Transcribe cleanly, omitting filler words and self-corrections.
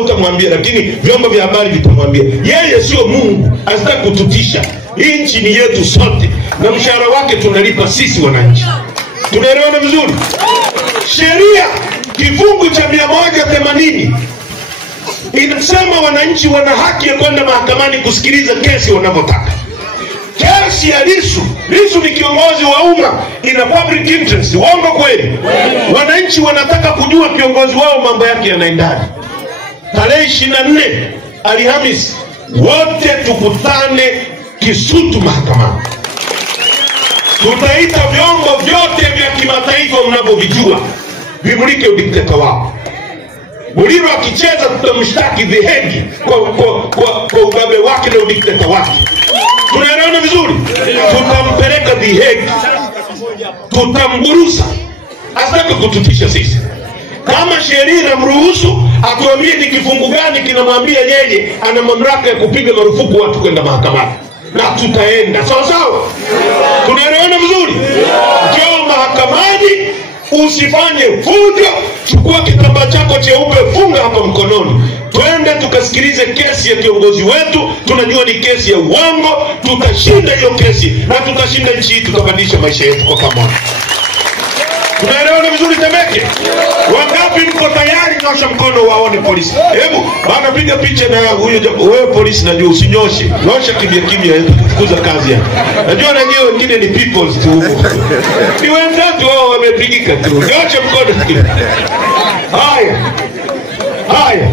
utamwambia, lakini vyombo vya habari vitamwambia. Yeye sio Mungu, asitaki kututisha. Hii nchi ni yetu sote, na mshahara wake tunalipa sisi wananchi. Tunaelewana vizuri? Sheria kifungu cha 180 inasema wananchi wana haki ya kwenda mahakamani kusikiliza kesi wanavyotaka. Kesi ya Lissu ni kiongozi wa umma, ina public interest. Uongo kweli? Wananchi wanataka kujua kiongozi wao mambo yake yanaendaje. Tarehe 24 Alhamisi wote tukutane Kisutu mahakamani. Tutaita vyombo vyote vya kimataifa mnavyovijua vimulike udikteta wao. Muliro akicheza tutamshtaki The Hague kwa ubabe wake na udikteta wake. Tunaelewana vizuri? Tutampeleka The Hague, tutamburusa, asitaki kututisha sisi. Kama sheria inamruhusu atuambie ni kifungu gani kinamwambia yeye ana mamlaka ya kupiga marufuku watu kwenda mahakamani, na tutaenda. Sawa sawa? Tunaelewana vizuri? Njoo mahakamani, usifanye fujo, chukua kitambaa chako cheupe, funga hapa mkononi. Twende tukasikilize kesi ya kiongozi wetu. Tunajua ni kesi ya uongo, tutashinda hiyo kesi na tutashinda nchi hii, tutabadilisha maisha yetu kwa pamoja. Tunaelewana vizuri Temeke? Wangapi mko tayari? Nyosha mkono waone polisi. Hebu bana piga picha na huyo wewe polisi, najua usinyoshe. Nyosha kimya kimya, kufukuza kazi yako. Najua na nyinyi wengine ni peoples tu huko. Ni wenzetu wao wamepigika tu. Nyosha mkono. Haya.